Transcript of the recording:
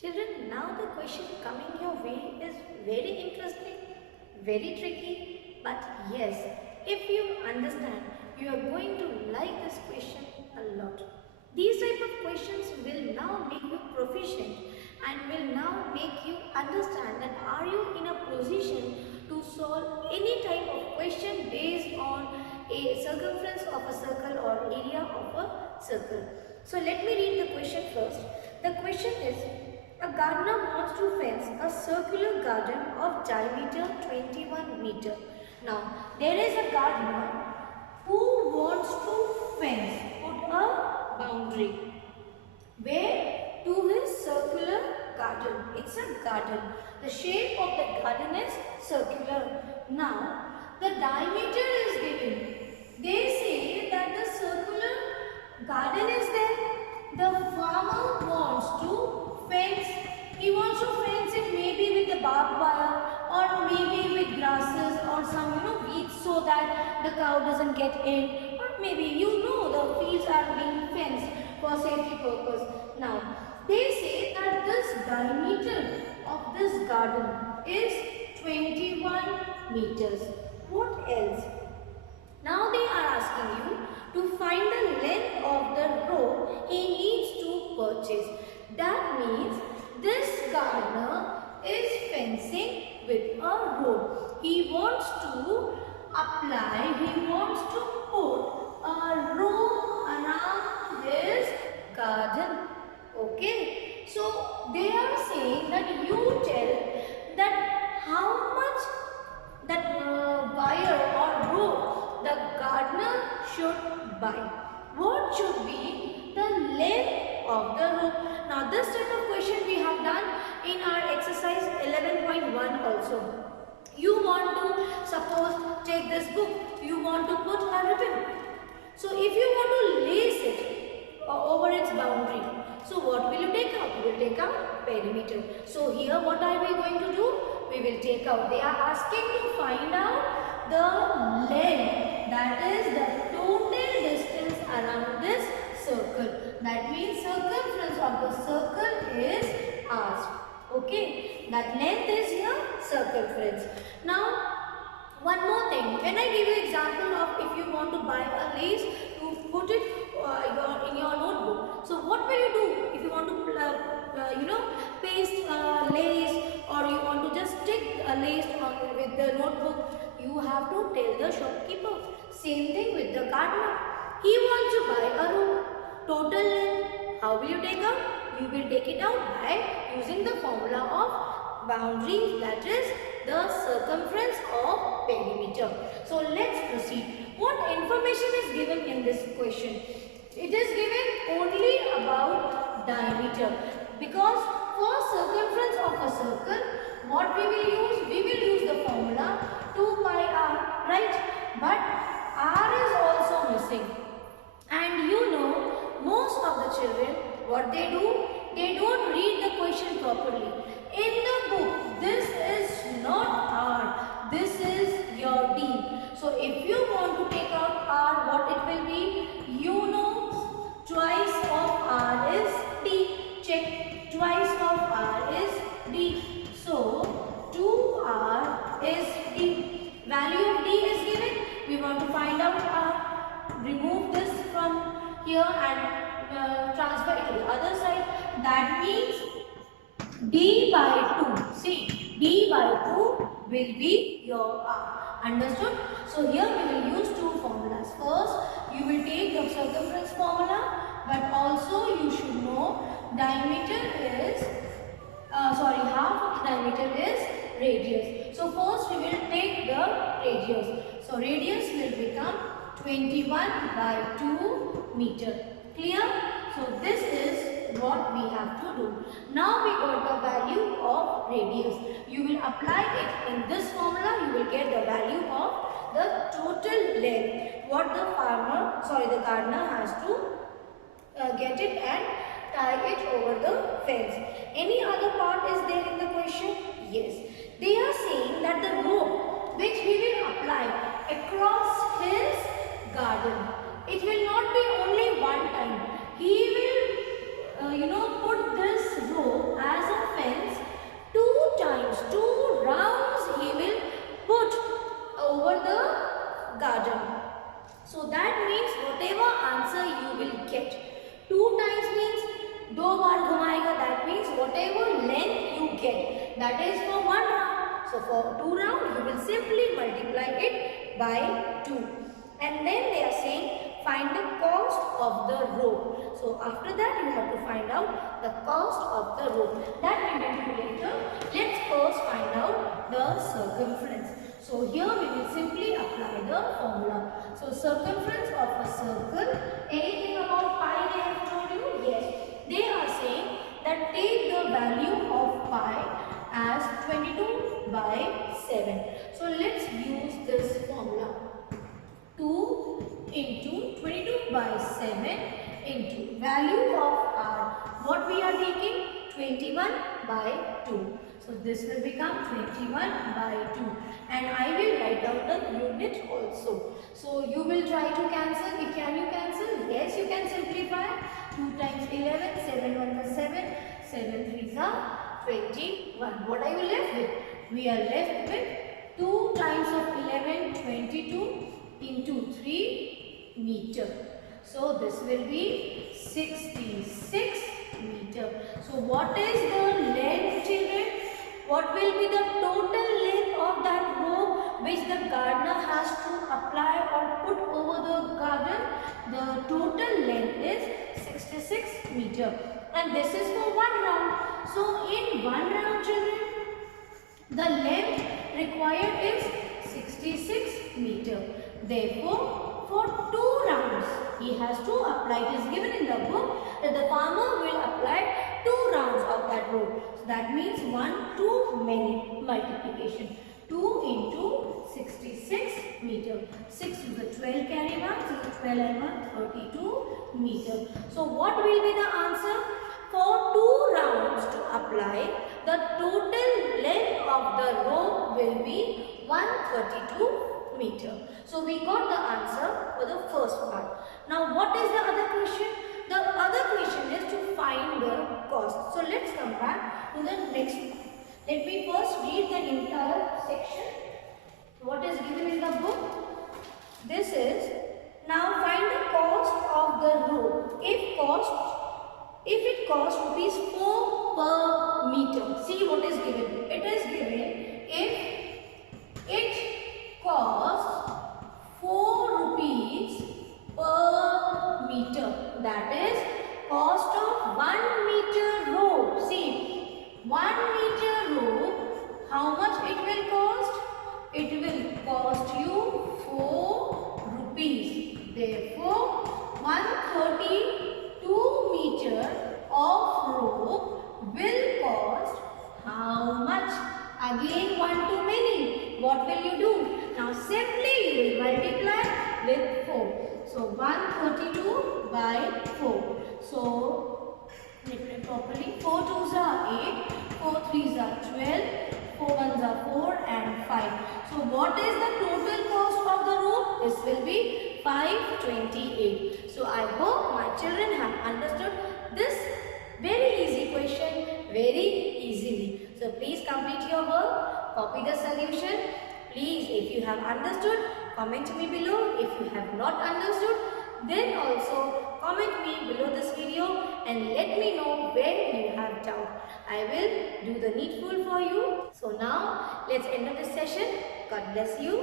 Children, now the question coming your way is very interesting, very tricky, but yes, if you understand, you are going to like this question a lot. These type of questions will now make you proficient and will now make you understand that are you in a position to solve any type of question based on a circumference of a circle or area of a circle. So let me read the question first. The question is, a gardener wants to fence a circular garden of diameter 21 meter. Now, there is a gardener who wants to fence, put a boundary. Where? To his circular garden. It's a garden. The shape of the garden is circular. Now, the diameter is given. They say that the circular garden is there. The farmer wants to fence. He wants to fence it maybe with the barbed wire or maybe with grasses or some weeds so that the cow doesn't get in, or maybe the fields are being fenced for safety purpose. Now they say that this diameter of this garden is 21 meters. What else? Now they are asking you to find the length of the rope he needs to purchase. That means this gardener is fencing with a rope. He wants to put a rope around his garden. Okay. So they are saying that you tell that how much that wire or rope the gardener should buy. What should be the length of the rope? Now this type of question we have done in our exercise 11.1 also. You want to suppose take this book, you want to put a ribbon. So if you want to lace it over its boundary, so what will you take out? You will take out perimeter. So here what are we going to do? We will take out. They are asking to find out the length, that is the total distance around this circle. That means circumference of the circle is asked. Okay, that length is here circumference. Now one more thing, when I give you example of if you want to buy a lace to put it in your notebook. So what will you do if you want to paste lace, or you want to just stick a lace with the notebook? You have to tell the shopkeeper. Same thing with the gardener. He wants to buy a rope. Total length, how will you take out? You will take it out by using the formula of boundary, that is the circumference of perimeter. So let's proceed. What information is given in this question? It is given only about diameter, because for circumference of a circle, what we will use? We will use the formula 2 pi r, right? But r is also missing. And most of the children, what they do? They don't read the question properly. In the book, this is not r, this is your d. So if you want to take out r, what it will be? Twice of r is d. Check, twice of r is d. So 2r is d. Value of d is given. We want to find out r. Remove this from here and transfer it to the other side. That means d by 2. See, d by 2 will be your r. Understood? So here we will use two formulas. First, you will take the circumference formula, but also you should know diameter is, half of diameter is radius. So first we will take the radius. So radius will become 21 by 2 meter. Clear? So this is what we have to do. Now we got the value of radius. You will apply it in this formula. You will get the value of the total length what the gardener has to get it and tie it over the fence. Any other part is there in the question? Yes. They are saying that the rope which he will apply across his garden, it will not be only one time. He will put this rope as a whatever length you get, that is for 1 round. So for 2 rounds, you will simply multiply it by 2. And then they are saying find the cost of the rope. So after that you have to find out the cost of the rope. That we will do later. Let's first find out the circumference. So here we will simply apply the formula. So circumference of a circle, anything about pi they have told you? Yes. They are saying that take the value of pi as 22 by 7. So let's use this formula. 2 into 22 by 7 into value of r. What we are taking? 21 by 2. So this will become 21 by 2. And I will write down the unit also. So you will try to cancel. Can you cancel? Yes, you can simplify. 2 times 11, 7 1 is 7, 7 3s are 21. What are you left with? We are left with 2 times of 11, 22 into 3 meter. So this will be 66 meter. So what is the length children? What will be the total length of that rope which the gardener has to apply or put over the garden? The total length is 66 meter. And this is for 1 round. So in 1 round children, the length required is 66 meter. Therefore, for 2 rounds, he has to apply. It is given in the book that the farmer will apply 2 rounds of that rope. So that means 1 to many multiplication. 2 into 66 meter. 6 to the 12 carry 1. So 12 and 1, 32 meter. So what will be the answer? For 2 rounds to apply, the total length of the rope will be 132 meter. So we got the answer for the first part. Now what is the other question? The other question is to find the cost. So let's come back to the next one. Let me first read the entire section. What is given in the book? This is, now find the cost of the rope. If it costs rupees 4 per meter. See what is given. It is given if it costs 4 rupees per meter. That is cost of 1 meter rope. See, 1 meter rope, how much it will cost? It will cost you 4 rupees. Therefore, 132 meter of rope will cost how much? Again 1 to many. What will you do? Now simply you will multiply with 4. So 132 by 4. So let me properly. 4 2s are 8, 4 3s are 12, 4 1s are 4 and 5. So what is the total cost of the rope? This will be 528. So I hope my children have understood this very easy question very easily. So please complete your work, copy the solution. Please, if you have understood, comment me below. If you have not understood, then also comment me below this video and let me know where you have doubt. I will do the needful for you. So now let's end of this session. God bless you.